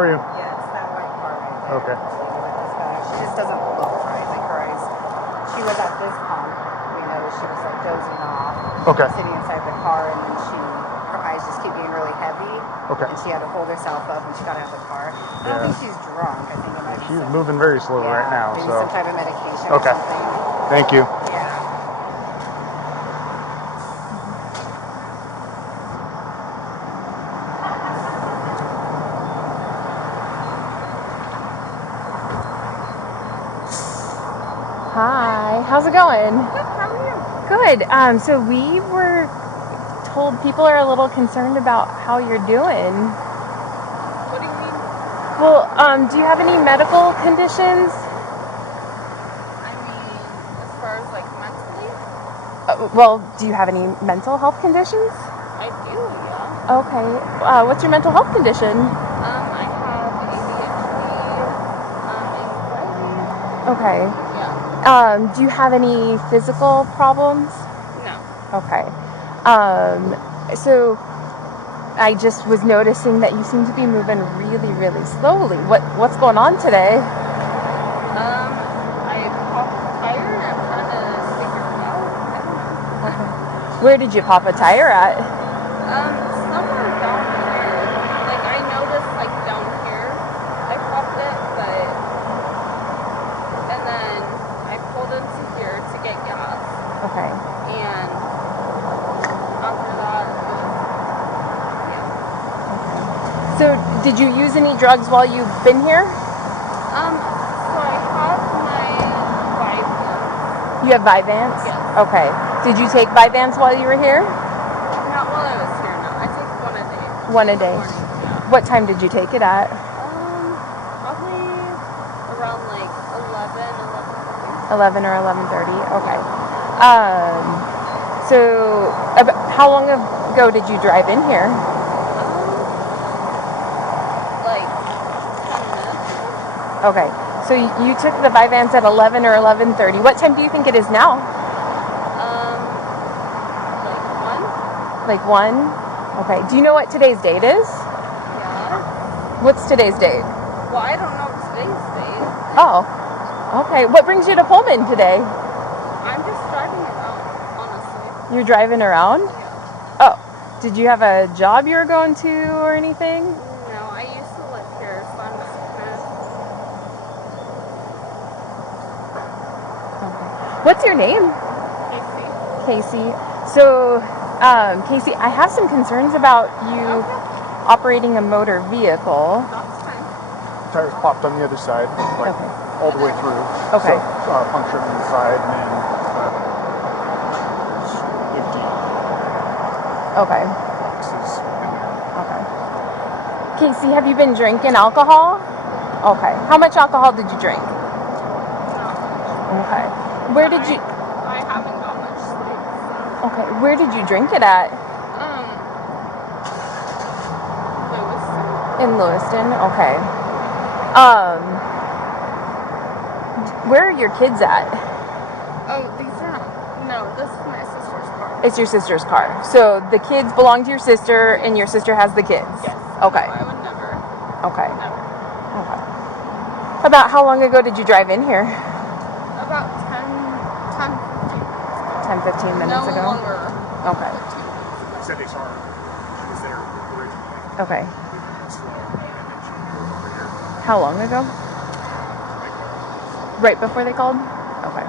are you? Yeah, it's that white car right there. Okay. With this guy. She just doesn't look right. Like her eyes. She was at this pump. We noticed she was like dozing off. Okay. Sitting inside the car, and then her eyes just keep getting really heavy. Okay. And she had to hold herself up, and she got out of the car. I don't think she's drunk. I think it might be. She's moving very slow right now. Maybe So some type of medication. Okay. Or something. Thank you. Yeah. Hi, how's it going? Good, how are you? Good. So we were told people are a little concerned about how you're doing. What do you mean? Well, do you have any medical conditions? I mean, as far as like mentally? Well, do you have any mental health conditions? I do, yeah. Okay. What's your mental health condition? I have ADHD, anxiety. Okay. Yeah. Do you have any physical problems? No. Okay. So I just was noticing that you seem to be moving really, really slowly. What's going on today? I popped a tire and I'm trying to figure it out. I don't know. Okay. Where did you pop a tire at? Somewhere down here. Like I noticed like down here I popped it, and then I pulled into here to get gas. Okay. And after that, So did you use any drugs while you've been here? so I have my Bodycam. You have Vyvanse? Yes. Okay. Did you take Vyvanse while you were here? Not while I was here, no. I take one a day. One a day. Morning, yeah. What time did you take it at? Probably around like 11:30. 11 or 11:30. Okay. So how long ago did you drive in here? Like 10 minutes. Okay. So you took the Vyvanse at 11 or 11:30. What time do you think it is now? Like 1. Like 1? Okay. Do you know what today's date is? Yeah. What's today's date? Well, I don't know today's date. Oh. Okay. What brings you to Pullman today? I'm just driving around, honestly. You're driving around? Yeah. Oh. Did you have a job you were going to or anything? No, I used to live here, so I'm just Okay. What's your name? Casey. Casey. So, Casey, I have some concerns about you operating a motor vehicle. That's fine. Tires popped on the other side, like all the way through. Okay. So punctured on the side and then empty Okay. boxes in there. Okay. Casey, have you been drinking alcohol? Okay. How much alcohol did you drink? Okay. Where did you... I haven't got much sleep. Okay. Where did you drink it at? Lewiston. In Lewiston? Okay. Where are your kids at? Oh, these are not. No, this is my sister's car. It's your sister's car. So the kids belong to your sister and your sister has the kids? Yes. Okay. No, I would never. Okay. Never. Okay. About how long ago did you drive in here? About 10, 10, 15 minutes no ago? longer. Okay. They said they saw her. She was there originally. Okay. Slow, and then she drove over here. How long ago? Right before they called? Okay.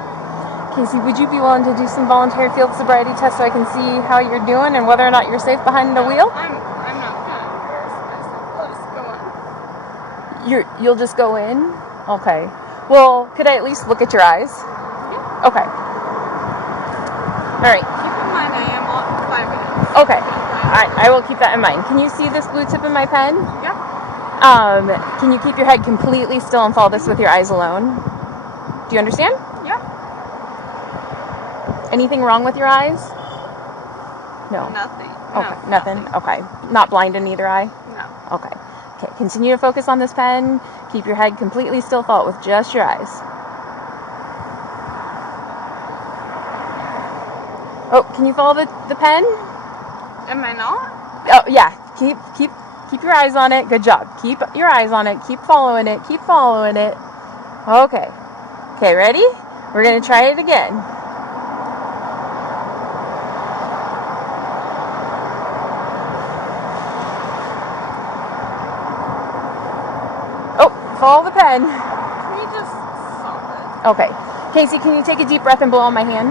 Casey, would you be willing to do some voluntary field sobriety tests so I can see how you're doing and whether or not you're safe behind the wheel? I'm not gonna embarrass myself. I'll just go on. You'll just go in? Okay. Well, could I at least look at your eyes? Yeah. Okay. All right. Keep in mind I am on 5 minutes. Okay. I will keep that in mind. Can you see this blue tip in my pen? Yeah. Can you keep your head completely still and follow this with your eyes alone? Do you understand? Yeah. Anything wrong with your eyes? No. Nothing. Okay. No, Nothing? Okay. Not blind in either eye? No. Okay. Okay. Continue to focus on this pen. Keep your head completely still, follow it with just your eyes. Oh, can you follow the pen? Am I not? Oh, yeah. Keep Keep your eyes on it. Good job. Keep your eyes on it. Keep following it. Keep following it. Okay. Okay, ready? We're going to try it again. Oh, follow the pen. Can you just stop it? Okay. Casey, can you take a deep breath and blow on my hand?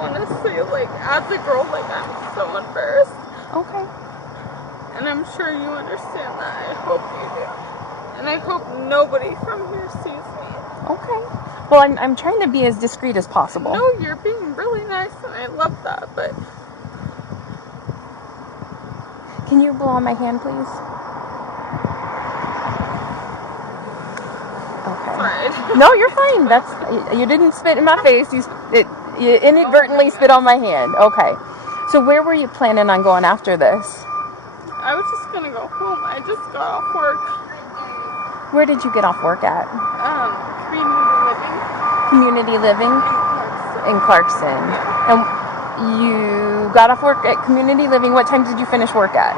Honestly, like, as a girl, like, I'm so embarrassed. Okay. And I'm sure you understand that. I hope you do. And I hope nobody from here sees me. Okay. Well, I'm trying to be as discreet as possible. No, you're being really nice, and I love that, but... Can you blow on my hand, please? Okay. Sorry. No, you're fine. You didn't spit in my face. You inadvertently spit on my hand. Okay. So where were you planning on going after this? I was just gonna go home. I just got off work. Where did you get off work at? Community living Community living in Clarkston. in Clarkson. And you got off work at community living. What time did you finish work at?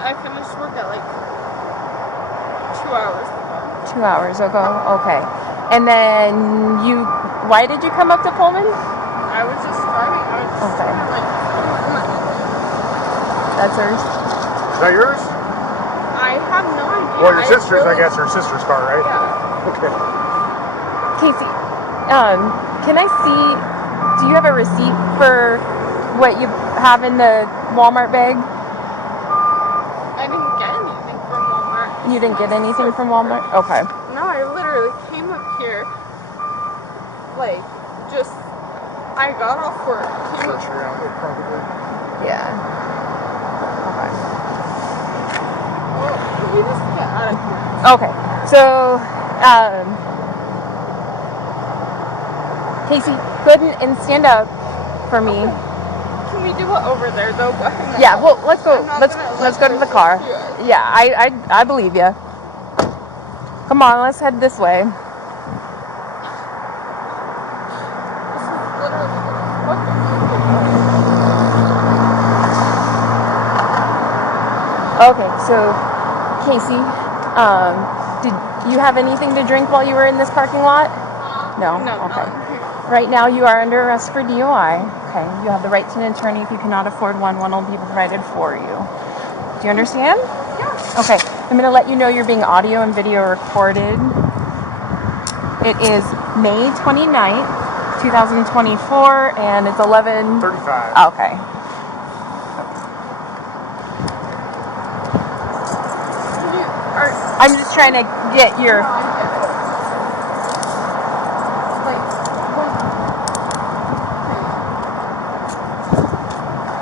I finished work at like 2 hours ago. 2 hours ago. Okay. And then why did you come up to Pullman? I was just driving. I was just Okay. like, That's hers. Is that yours? I have no idea. Well, your sister's, I guess, her sister's car, right? Yeah. Okay. Casey, can I see, do you have a receipt for what you have in the Walmart bag? I didn't get anything from Walmart. You didn't get anything from Walmart? Okay. No, I literally came up here, like, just, I got off work, came up Search around it, probably. Yeah. Okay. well, can we just get out of here? Okay. So, Casey, go ahead and stand up for me. Can we do it over there, though? Yeah, well, let's go. I'm not Let's gonna go let to the her car. do it. Yeah, I believe you. Come on, let's head this way. This is literally Okay, so Casey, did you have anything to drink while you were in this parking lot? No. No, Okay. no. Right now, you are under arrest for DUI. Okay. You have the right to an attorney. If you cannot afford one will be provided for you. Do you understand? Yeah. Okay. I'm going to let you know you're being audio and video recorded. It is May 29th, 2024, and it's 11:35. Okay. I'm just trying to get your...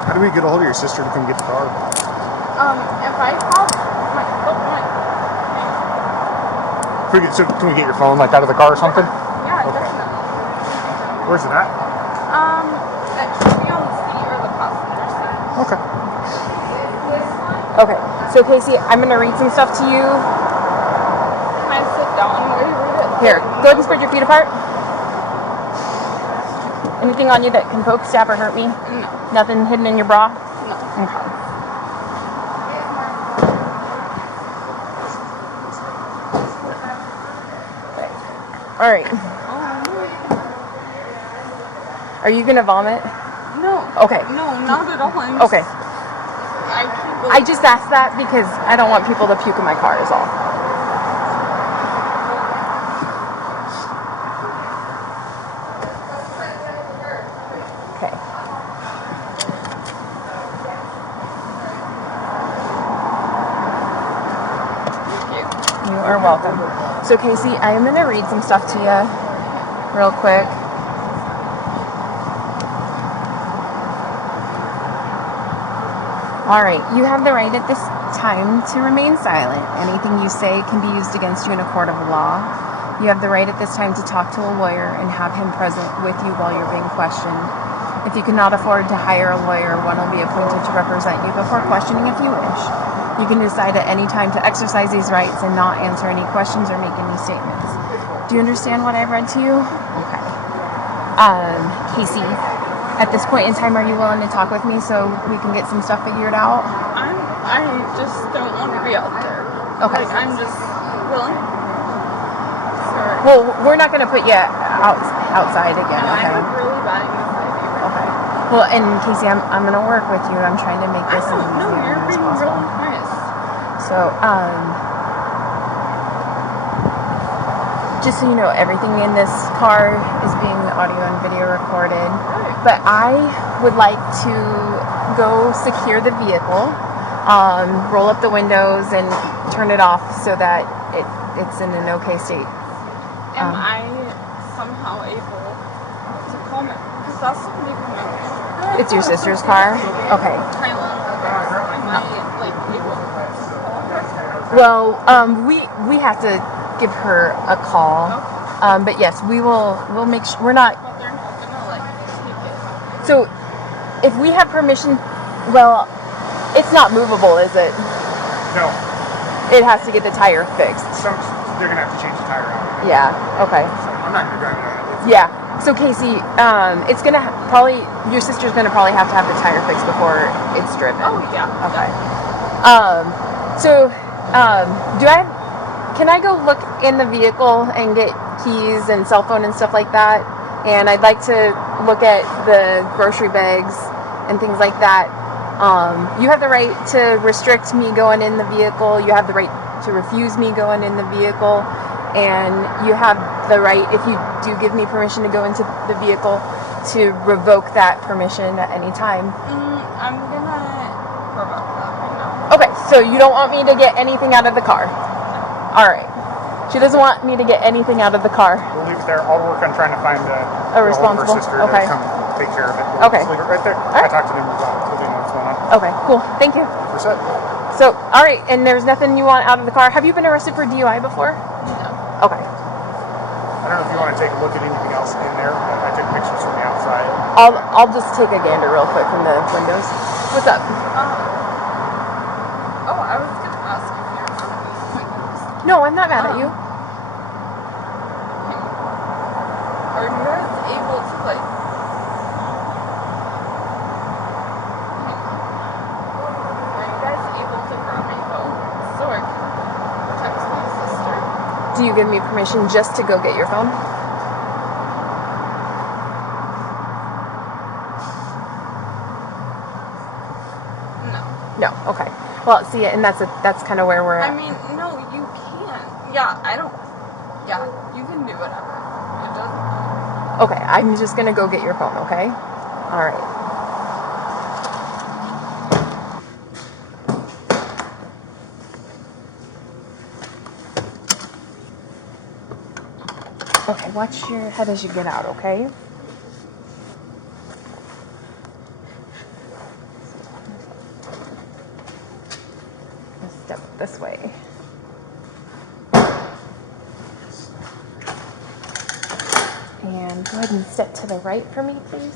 How do we get a hold of your sister to come get the car? If I call my So can we get your phone like out of the car or something? yeah, definitely. Where's it at? It should be on the seat or the passenger seat. Okay. Okay. So, Casey, I'm going to read some stuff to you. Can I sit down while you read it? Here, go ahead and spread your feet apart. Anything on you that can poke, stab, or hurt me? No. Nothing hidden in your bra? No. Okay. All right. Are you gonna vomit? No. Okay. No, not at all. Okay. I can't believe I just asked that because I don't want people to puke in my car is all. Okay. You are welcome. So, Casey, I am going to read some stuff to you real quick. All right. You have the right at this time to remain silent. Anything you say can be used against you in a court of law. You have the right at this time to talk to a lawyer and have him present with you while you're being questioned. If you cannot afford to hire a lawyer, one will be appointed to represent you before questioning if you wish. You can decide at any time to exercise these rights and not answer any questions or make any statements. Do you understand what I've read to you? Okay. Casey, At this point in time, are you willing to talk with me so we can get some stuff figured out? I just don't want to be out there. Okay. Like, I'm just willing. Sorry. Well, we're not going to put you outside again, No, I okay? have really bad anxiety. Okay. Well, and Casey, I'm going to work with you. I'm trying to make this as easy No, you're as being possible. real nice. So, just so you know, everything in this car is being audio and video recorded. Right. But I would like to go secure the vehicle, roll up the windows, and turn it off so that it's in an okay state. Am I somehow able to call me? Because that's something you can. It's your sister's car? Okay. Thailand. Am I like able to call her? Well, we have to give her a call. Okay. But yes, we'll make sure we're not. But they're not gonna like take it. So, if we have permission, well, it's not movable, is it? No. It has to get the tire fixed. They're going to have to change the tire out. Yeah. Okay. So I'm not going to drive it out. Yeah. So Casey, it's gonna probably your sister's gonna probably have to have the tire fixed before it's driven. Oh yeah. Okay. Can I go look in the vehicle and get keys and cell phone and stuff like that? And I'd like to look at the grocery bags and things like that. You have the right to restrict me going in the vehicle. You have the right to refuse me going in the vehicle. And you have the right, if you do give me permission to go into the vehicle, to revoke that permission at any time. I'm gonna revoke that right now. Okay, so you don't want me to get anything out of the car? Alright. She doesn't want me to get anything out of the car. We'll leave it there. I'll work on trying to find A responsible? her sister Okay. to come take care of it. We'll Okay. just leave it right there. Alright. I talked to them about it, so they know what's going on. Okay, cool. Thank you. We're set. So, alright, and there's nothing you want out of the car. Have you been arrested for DUI before? No. Okay. I don't know if you want to take a look at anything else in there. I took pictures from the outside. I'll just take a gander real quick from the windows. What's up? I was gonna ask if you're on these windows. No, I'm not mad at you. Are you guys able to like? Are you guys able to grab my phone so I can text my sister? Do you give me permission just to go get your phone? No. No. Okay. Well, see, and that's kind of where we're I at. mean, no, you can't. Yeah, I don't. Yeah, you can do whatever. It doesn't matter. Okay, I'm just gonna go get your phone. Okay. All right. Okay, watch your head as you get out, okay? Let's step this way. And go ahead and step to the right for me, please.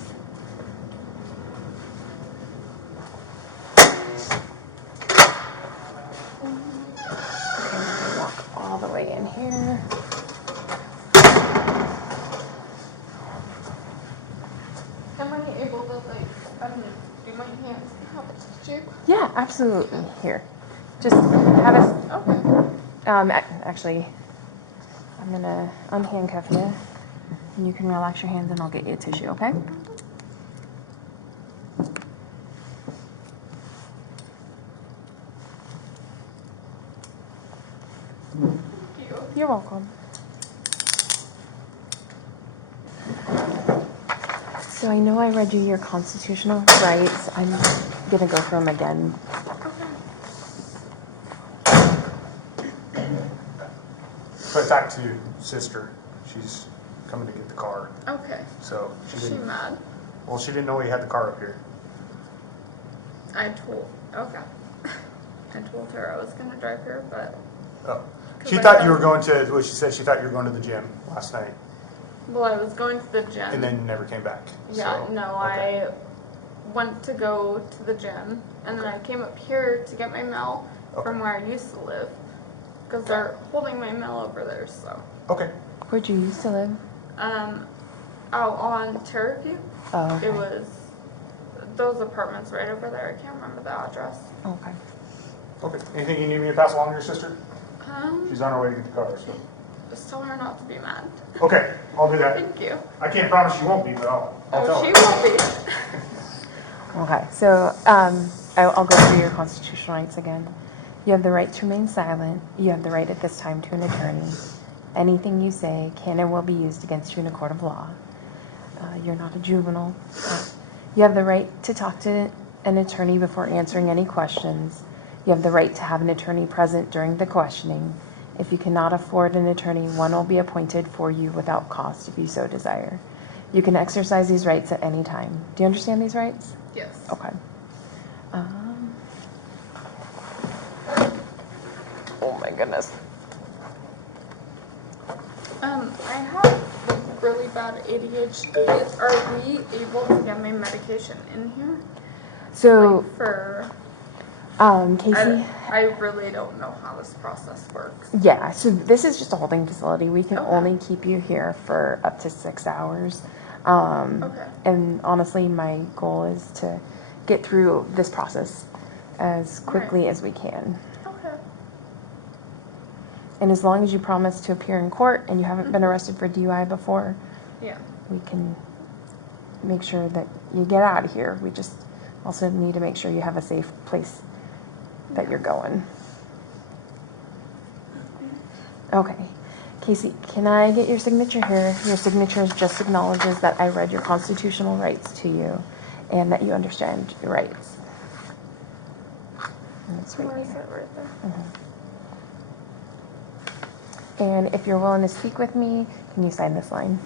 Okay, walk all the way in here. Am I able to like do my hands and have it touch you? Yeah, absolutely. Here, just have us. Okay. Actually, I'm gonna unhandcuff you, and you can relax your hands, and I'll get you a tissue. Okay? Thank you. You're welcome. So I know I read you your constitutional rights. I'm gonna go through them again. So I talked to sister. She's coming to get the car. Okay. So she Is she didn't. mad? Well, she didn't know we had the car up here. Okay. I told her I was gonna drive her, but Oh. 'Cause She I thought thought- you were going to. Well, she said she thought you were going to the gym last night, well, I was going to the gym. and then never came back. Yeah, So, no, okay. I went to go to the gym, and then I came up here to get my mail from where I used to live, because they're holding my mail over there. So, Okay. Where'd you used to live? out on Terrorview. Oh, okay. It was those apartments right over there. I can't remember the address. Okay. Okay. Anything you need me to pass along to your sister? She's on her way to get the car, so. Just tell her not to be mad. Okay, I'll do that. Thank you. I can't promise she won't be, but I'll tell Oh, she her. will be. Okay. So I'll go through your constitutional rights again. You have the right to remain silent. You have the right at this time to an attorney. Anything you say can and will be used against you in a court of law. You're not a juvenile. You have the right to talk to an attorney before answering any questions. You have the right to have an attorney present during the questioning. If you cannot afford an attorney, one will be appointed for you without cost if you so desire. You can exercise these rights at any time. Do you understand these rights? Yes. Okay. Oh my goodness. I have like really bad ADHD. Are we able to get my medication in here? So, Like for Casey? I really don't know how this process works. Yeah, so this is just a holding facility. We can Okay. only keep you here for up to 6 hours. Okay. And honestly, my goal is to get through this process as quickly as we can. Okay. And as long as you promise to appear in court and you haven't been arrested for DUI before, Yeah. we can make sure that you get out of here. We just also need to make sure you have a safe place that you're going. Okay. Casey, can I get your signature here? Your signature just acknowledges that I read your constitutional rights to you and that you understand your rights. And it's right Where is here. it right there? And if you're willing to speak with me, can you sign this line?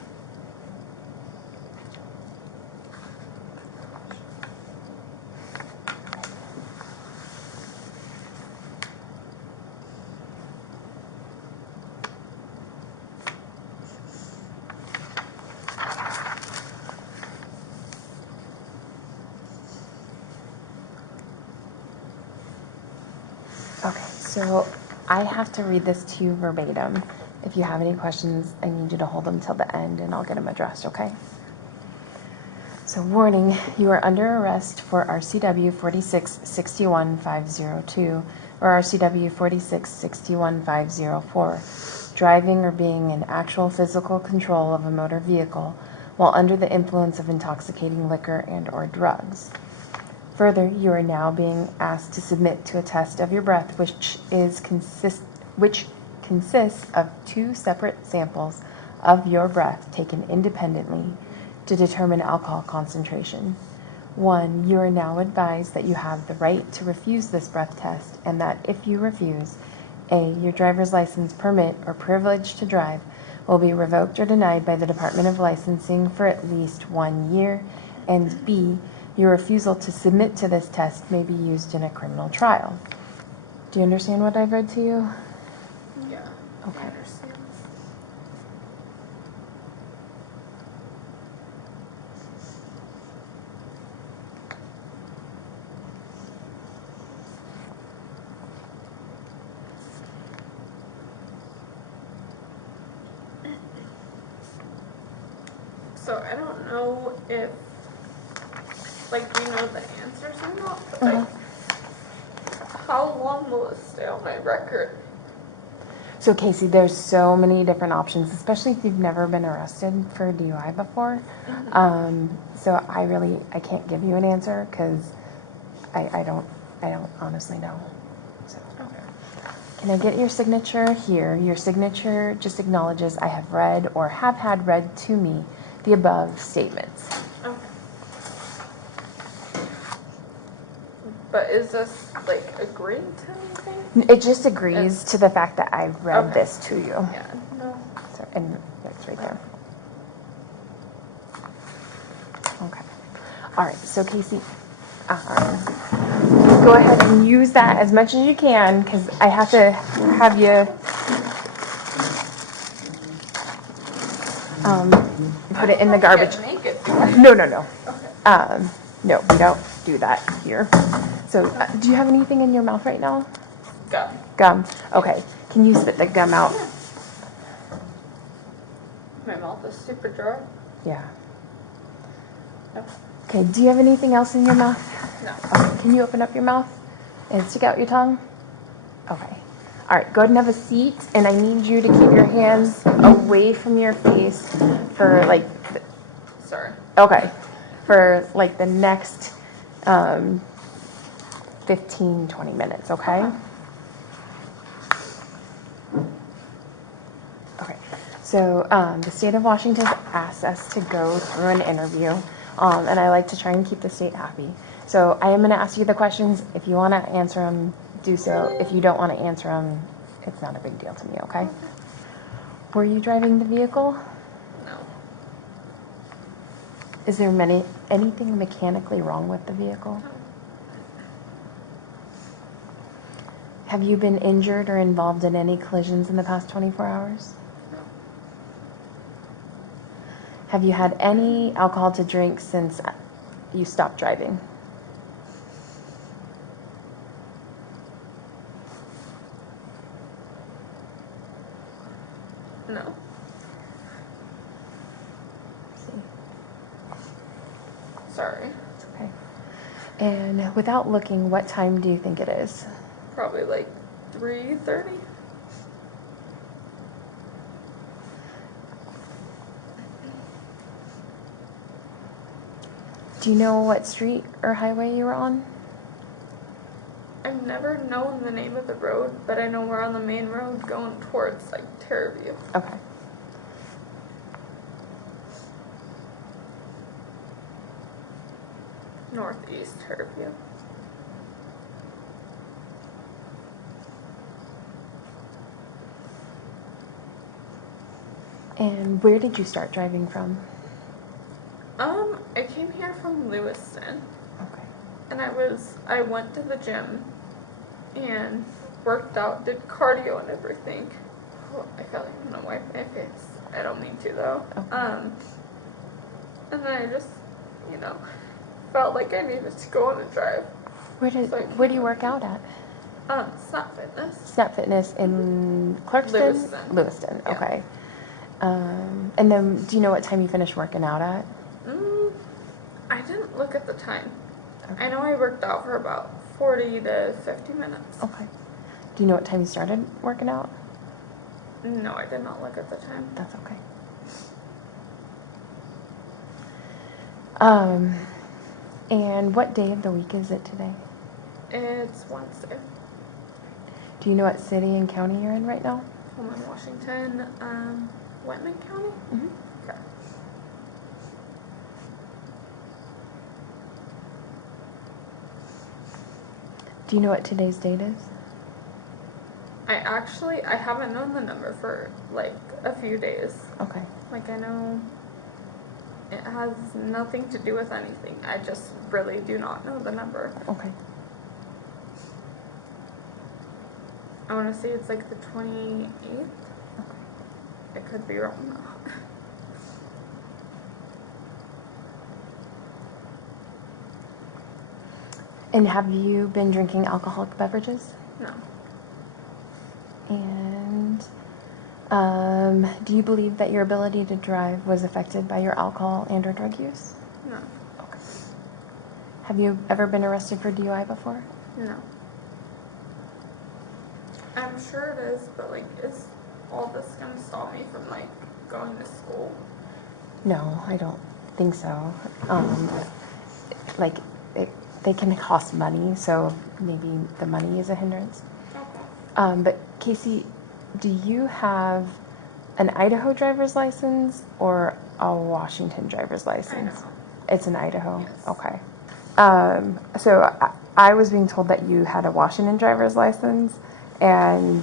Okay, so I have to read this to you verbatim. If you have any questions, I need you to hold them till the end and I'll get them addressed, okay? So warning, you are under arrest for RCW 4661502 or RCW 4661504, driving or being in actual physical control of a motor vehicle while under the influence of intoxicating liquor and or drugs. Further, you are now being asked to submit to a test of your breath, which consists of 2 separate samples of your breath taken independently to determine alcohol concentration. 1, you are now advised that you have the right to refuse this breath test and that if you refuse, A, your driver's license, permit, or privilege to drive will be revoked or denied by the Department of Licensing for at least 1 year, and B, your refusal to submit to this test may be used in a criminal trial. Do you understand what I've read to you? Yeah. Okay. I understand. So I don't know if like we know the answers or not, but like how long will it stay on my record? So Casey, there's so many different options, especially if you've never been arrested for DUI before. So I can't give you an answer because I don't honestly know. So. Okay. Can I get your signature here? Your signature just acknowledges I have read or have had read to me the above statements. Okay. But is this like agreeing to anything? It just agrees to the fact that I've read Okay. this to you. Yeah. No. So, and it's right there. Okay. All right. So Casey, go ahead and use that as much as you can because I have to have you put it in the garbage. Get naked. No. Okay. No, we don't do that here. So, do you have anything in your mouth right now? Go. Gum. Okay. Can you spit the gum out? My mouth is super dry. Yeah. Okay, do you have anything else in your mouth? No. Okay, can you open up your mouth and stick out your tongue? Okay. All right, go ahead and have a seat, and I need you to keep your hands away from your face for Sorry. okay, for like the next 15, 20 minutes, okay? Okay, so the state of Washington asked us to go through an interview, and I like to try and keep the state happy. So I am going to ask you the questions. If you want to answer them, do so. If you don't want to answer them, it's not a big deal to me, okay? Were you driving the vehicle? No. Is there anything mechanically wrong with the vehicle? No. Have you been injured or involved in any collisions in the past 24 hours? No. Have you had any alcohol to drink since you stopped driving? No. Sorry. It's okay. And without looking, what time do you think it is? Probably like 3:30. Do you know what street or highway you were on? I've never known the name of the road, but I know we're on the main road going towards like Terraview. Okay. Northeast Terraview. And where did you start driving from? I came here from Lewiston, Okay. and I went to the gym and worked out, did cardio and everything. Oh, I can't even wipe my face. I don't mean to though. Okay. And then I just, felt like I needed to go on a drive. Where do you work out at? Snap Fitness. Snap Fitness in Clarkston? Lewiston, Yeah. okay. And then do you know what time you finished working out at? I didn't look at the time. Okay. I know I worked out for about 40 to 50 minutes. Okay. Do you know what time you started working out? No, I did not look at the time. That's okay. And what day of the week is it today? It's Wednesday. Do you know what city and county you're in right now? I'm in Washington, Whitman County? Mhm. Okay. Do you know what today's date is? I haven't known the number for like a few days. Okay. Like I know it has nothing to do with anything. I just really do not know the number. Okay. I want to say it's like the 28th. Okay. I could be wrong though. And have you been drinking alcoholic beverages? No. And do you believe that your ability to drive was affected by your alcohol and or drug use? No. Okay. Have you ever been arrested for DUI before? No. I'm sure it is, but like, is all this gonna stop me from like going to school? No, I don't think so. They can cost money, so maybe the money is a hindrance. Okay. But Casey, do you have an Idaho driver's license or a Washington driver's license? Idaho. It's an Idaho? Yes. Okay. So I was being told that you had a Washington driver's license, and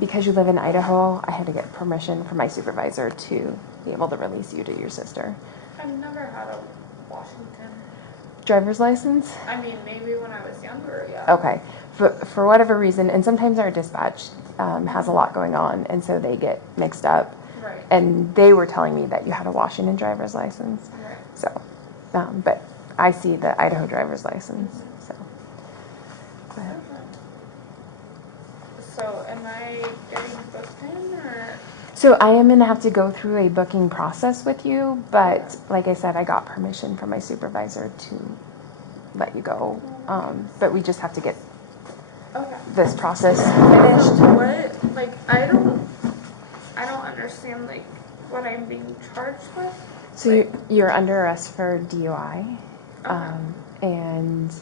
because you live in Idaho, I had to get permission from my supervisor to be able to release you to your sister. I've never had a Washington. Driver's license? I mean, maybe when I was younger, yeah. Okay. For whatever reason, and sometimes our dispatch has a lot going on, and so they get mixed up. Right. And they were telling me that you had a Washington driver's license. Right. So, but I see the Idaho driver's license. So, go ahead. So, am I getting booked in or? So I am gonna have to go through a booking process with you, but like I said, I got permission from my supervisor to let you go. But we just have to get Okay. this process finished. So what, like, I don't understand, like, what I'm being charged with. So you're under arrest for DUI, Okay. and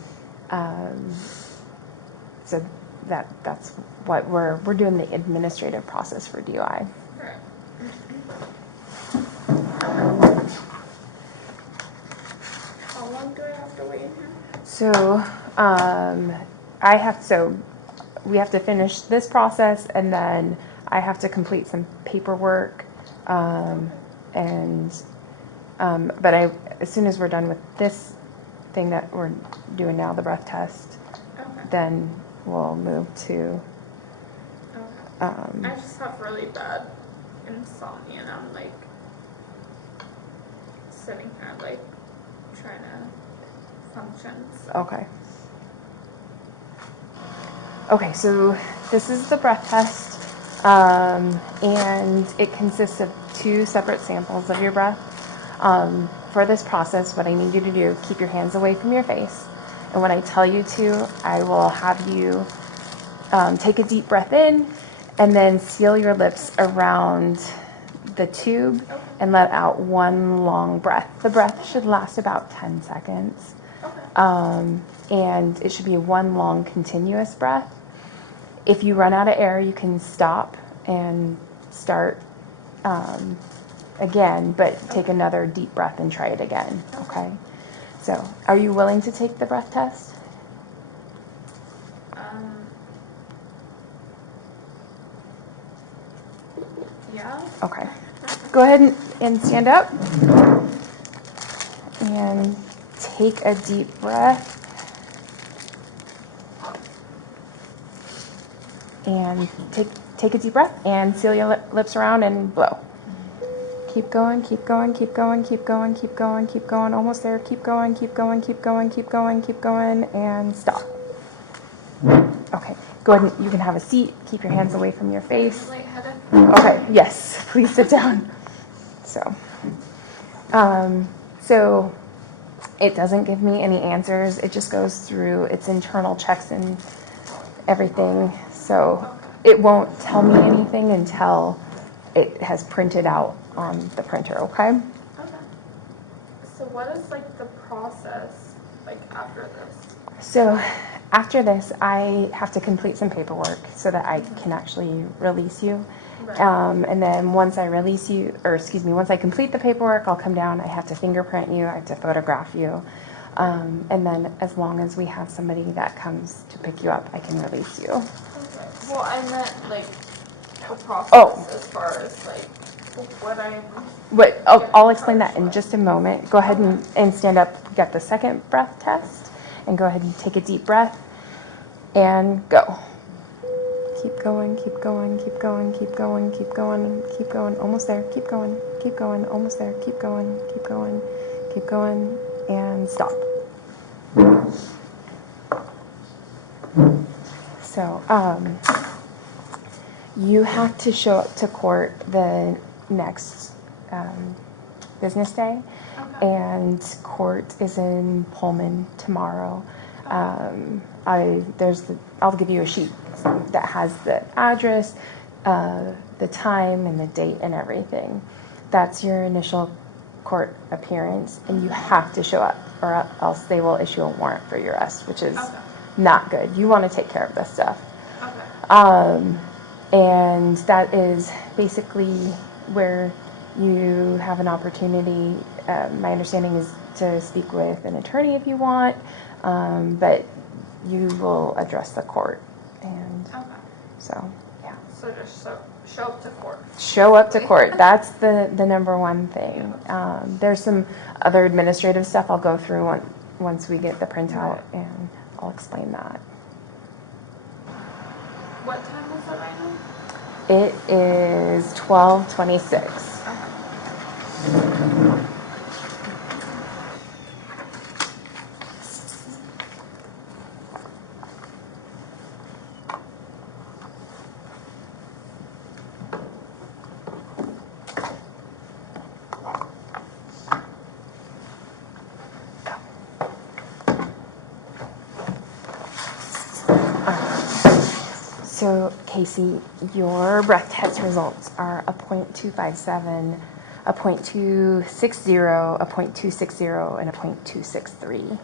so that's what we're doing, the administrative process for DUI. Right. How long do I have to wait in here? So we have to finish this process, and then I have to complete some paperwork, but as soon as we're done with this thing that we're doing now, the breath test, Okay. then we'll move to. Okay. I just have really bad insomnia, and I'm like sitting here like trying to function. So. Okay. Okay, so this is the breath test, and it consists of 2 separate samples of your breath. For this process, what I need you to do, keep your hands away from your face, and when I tell you to, I will have you take a deep breath in, and then seal your lips around the tube and let out one long breath. The breath should last about 10 seconds. Okay. And it should be one long continuous breath. If you run out of air, you can stop and start again, but take another deep breath and try it again, okay? So, are you willing to take the breath test? Yeah. Okay. Go ahead and stand up and take a deep breath. And take a deep breath and seal your lips around and blow. Keep going, keep going, keep going, keep going, keep going, keep going. Almost there. Keep going, keep going, keep going, keep going, keep going, and stop. Okay. Go ahead and you can have a seat. Keep your hands away from your face. Lightheaded. Okay. Yes. Please sit down. So it doesn't give me any answers. It just goes through its internal checks and everything. So it won't tell me anything until it has printed out on the printer, okay? Okay. So what is like the process like after this? So after this, I have to complete some paperwork so that I can actually release you. Right. And then once I release you, once I complete the paperwork, I'll come down. I have to fingerprint you. I have to photograph you. And then as long as we have somebody that comes to pick you up, I can release you. Okay. Well, I meant like the process as far as like what I'm. But I'll explain that in just a moment. Go ahead and stand up, get the second breath test, and go ahead and take a deep breath and go. Keep going, keep going, keep going, keep going, keep going, keep going. Almost there. Keep going, keep going. Almost there. Keep going, keep going, keep going, and stop. So, you have to show up to court the next business day, and court is in Pullman tomorrow. I'll give you a sheet that has the address, the time, and the date, and everything. That's your initial court appearance, and you have to show up, or else they will issue a warrant for your arrest, which is not good. You want to take care of this stuff. Okay. And that is basically where you have an opportunity. My understanding is to speak with an attorney if you want, but you will address the court. And so, yeah. So just show up to court. Show up to court. That's the number one thing. There's some other administrative stuff I'll go through once we get the printout, and I'll explain that. What time is it right now? It is 12:26. So, Casey, your breath test results are a .257, a .260, a .260, and a .263.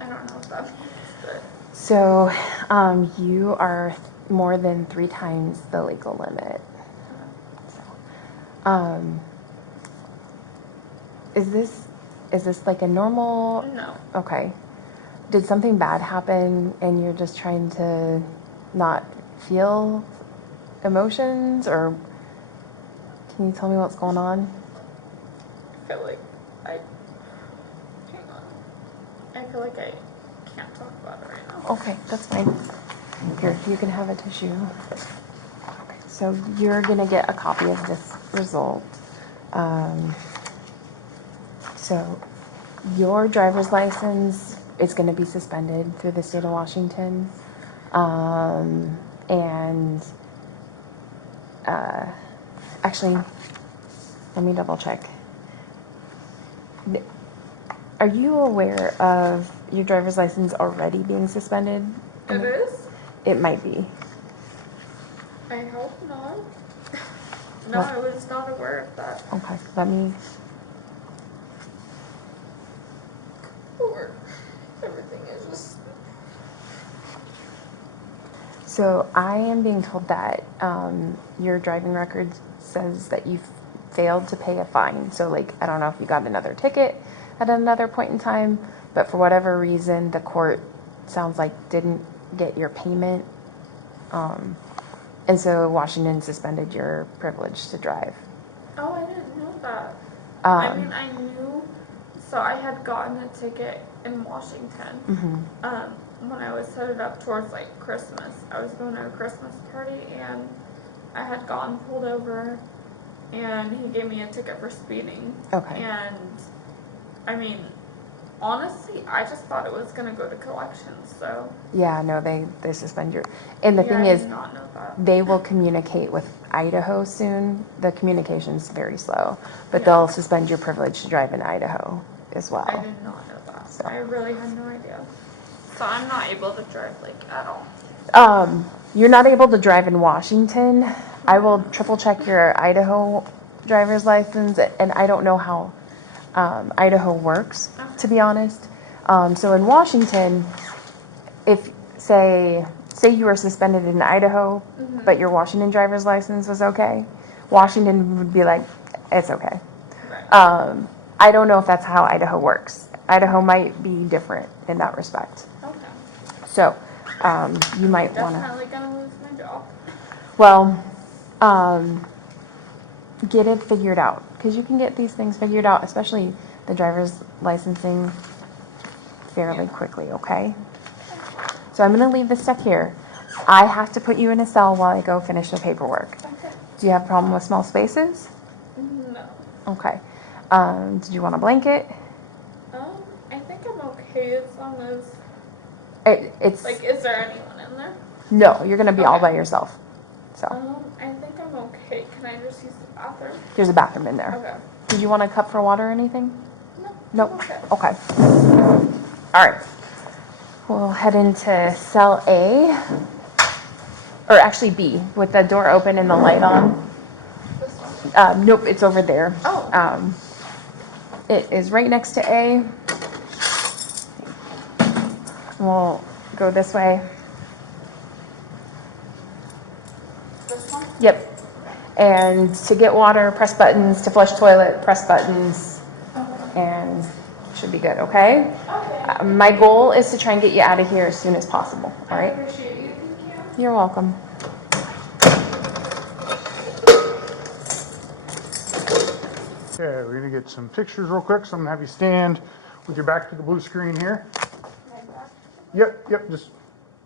I don't know what that means, but So, you are more than 3 times the legal limit. So, is this like a normal? no. Okay. Did something bad happen and you're just trying to not feel emotions, or can you tell me what's going on? I feel like hang on. I feel like I can't talk about it right now. Okay, that's fine. Here, you can have a tissue. Okay, so you're gonna get a copy of this result. So your driver's license is going to be suspended through the state of Washington. And actually, let me double check. Are you aware of your driver's license already being suspended? It is? It might be. I hope not. No, What? I was not aware of that. Okay, let me. Lord, everything is just. So I am being told that your driving record says that you failed to pay a fine. So, like, I don't know if you got another ticket at another point in time, but for whatever reason, the court sounds like didn't get your payment. And so Washington suspended your privilege to drive. Oh, I didn't know that. I mean, I knew. So I had gotten a ticket in Washington. When I was headed up towards like Christmas. I was going to a Christmas party and I had gotten pulled over and he gave me a ticket for speeding. Okay. And I mean, honestly, I just thought it was going to go to collections, so. Yeah, no, they suspend your. And the thing I is, did not know that. they will communicate with Idaho soon. The communication's very slow, but Yeah. they'll suspend your privilege to drive in Idaho as well. I did not know that. So. I really had no idea. So I'm not able to drive like at all. You're not able to drive in Washington. I will triple check your Idaho driver's license, and I don't know how Idaho works, to be honest. So in Washington, if say you were suspended in Idaho, but your Washington driver's license was okay, Washington would be like, it's okay. Right. I don't know if that's how Idaho works. Idaho might be different in that respect. Okay. So you might want to. Definitely gonna lose my job. Well, get it figured out, because you can get these things figured out, especially the driver's licensing, fairly quickly, okay? So I'm going to leave this stuff here. I have to put you in a cell while I go finish the paperwork. Okay. Do you have a problem with small spaces? No. Okay. Did you want a blanket? I think I'm okay as long as, It's like, is there anyone in there? no, you're going to be all Okay. by yourself. So I think I'm okay. Can I just use the bathroom? there's a bathroom in there. Okay. Did you want a cup for water or anything? No. Nope. Okay. Okay. All right. We'll head into cell A, or actually B, with the door open and the light on. This one? Nope, it's over there. Oh. It is right next to A. We'll go this way. This one? Yep. And to get water, press buttons. To flush toilet, press buttons. And should be good, okay? Okay. My goal is to try and get you out of here as soon as possible, all I right? appreciate you. Thank you. You're welcome. Okay, we're gonna get some pictures real quick, so I'm gonna have you stand with your back to the blue screen here. Yep, just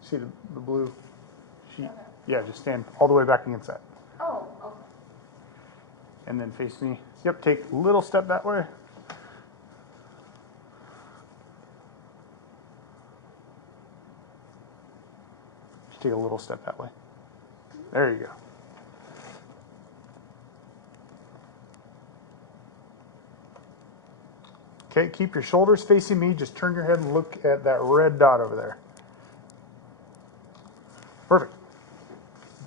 see the blue sheet. Okay. Yeah, just stand all the way back against that. Oh, okay. And then face me. Yep, take a little step that way. Just take a little step that way. There you go. Okay, keep your shoulders facing me. Just turn your head and look at that red dot over there. Perfect.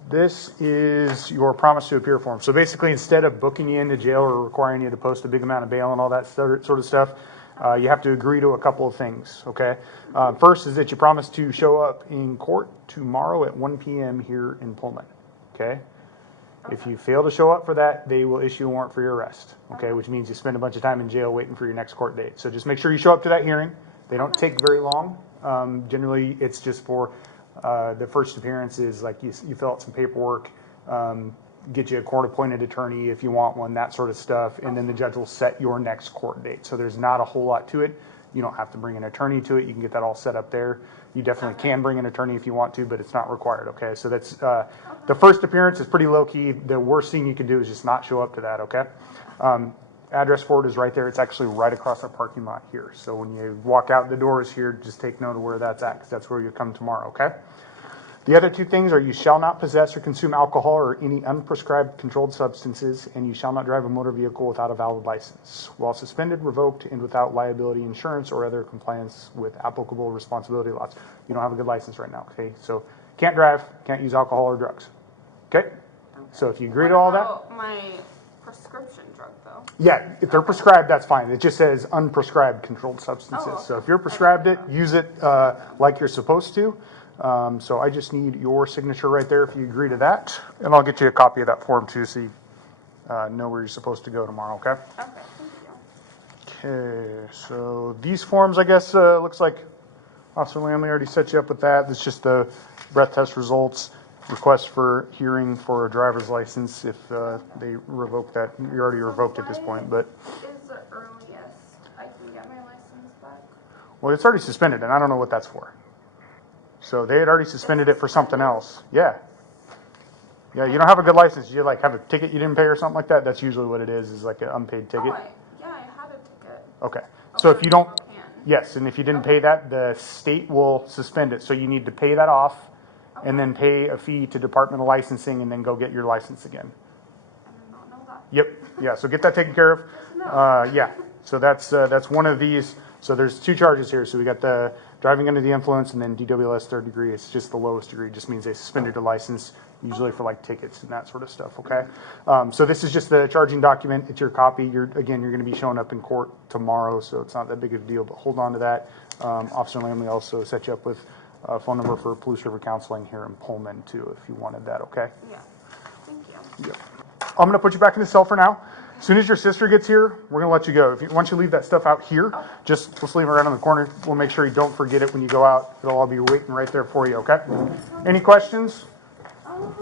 This is your promise to appear form. So basically, instead of booking you into jail or requiring you to post a big amount of bail and all that sort of stuff, you have to agree to a couple of things, okay? First is that you promise to show up in court tomorrow at 1 p.m. here in Pullman, okay? If you fail to show up for that, they will issue a warrant for your arrest, okay? Which means you spend a bunch of time in jail waiting for your next court date. So just make sure you show up to that hearing. They don't take very long. Generally, it's just for the first appearance is like you fill out some paperwork, get you a court-appointed attorney if you want one, that sort of stuff, and then the judge will set your next court date. So there's not a whole lot to it. You don't have to bring an attorney to it. You can get that all set up there. You definitely can bring an attorney if you want to, but it's not required, okay? So that's the first appearance is pretty low-key. The worst thing you can do is just not show up to that, okay? Address for it is right there. It's actually right across our parking lot here. So when you walk out the doors here, just take note of where that's at, because that's where you come tomorrow, okay? The other two things are you shall not possess or consume alcohol or any unprescribed controlled substances, and you shall not drive a motor vehicle without a valid license. While suspended, revoked, and without liability insurance or other compliance with applicable responsibility laws. You don't have a good license right now, okay? So can't drive, can't use alcohol or drugs, okay? So if you agree to all that. What about my prescription drug, though? Yeah, if they're prescribed, that's fine. It just says unprescribed controlled substances. Oh, okay. So if you're prescribed it, use it like you're supposed to. So I just need your signature right there if you agree to that. And I'll get you a copy of that form too, so you know where you're supposed to go tomorrow, okay? Okay, thank you. Okay, so these forms, I guess, looks like Officer Lamley already set you up with that. It's just the breath test results, request for hearing for a driver's license if they revoke that. You already revoked at this point, but. Is the earliest I can get my license back? Well, it's already suspended, and I don't know what that's for. So they had already suspended it for something else. Yeah. Yeah, you don't have a good license. You like have a ticket you didn't pay or something like that. That's usually what it is like an unpaid ticket. Yeah, I had a ticket. Okay. So if you don't, Spokane. yes, and if you didn't pay that, the state will suspend it. So you need to pay that off and then pay a fee to Department of Licensing and then go get your license again. I did not know that. Yep. Yeah. So get that taken care of. Yeah. So that's one of these. So there's two charges here. So we got the driving under the influence and then DWLS third degree. It's just the lowest degree. It just means they suspended your license, usually for like tickets and that sort of stuff. Okay. So this is just the charging document. It's your copy. You're going to be showing up in court tomorrow, so it's not that big of a deal. But hold on to that. Officer Lamley also set you up with a phone number for Police River Counseling here in Pullman too, if you wanted that. Okay. Yeah. Thank you. Yep. I'm going to put you back in the cell for now. As soon as your sister gets here, we're going to let you go. Once you leave that stuff out here, just let's leave it right on the corner. We'll make sure you don't forget it when you go out. It'll all be waiting right there for you, okay? Any questions? No.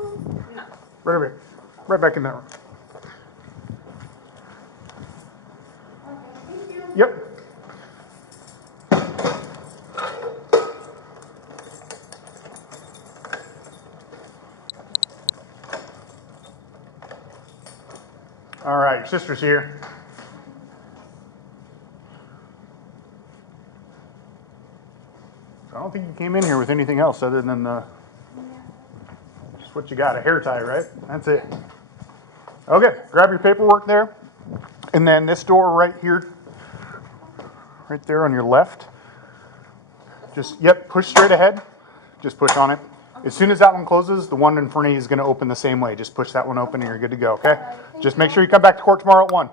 Right over here. Right back in that room. Okay, thank you. Yep. All right, your sister's here. I don't think you came in here with anything else other than just what you got, a hair tie, right? That's it. Okay, grab your paperwork there. And then this door right here, right there on your left. Just, push straight ahead. Just push on it. As soon as that one closes, the one in front of you is going to open the same way. Just push that one open and you're good to go, okay? Just make sure you come back to court tomorrow at 1.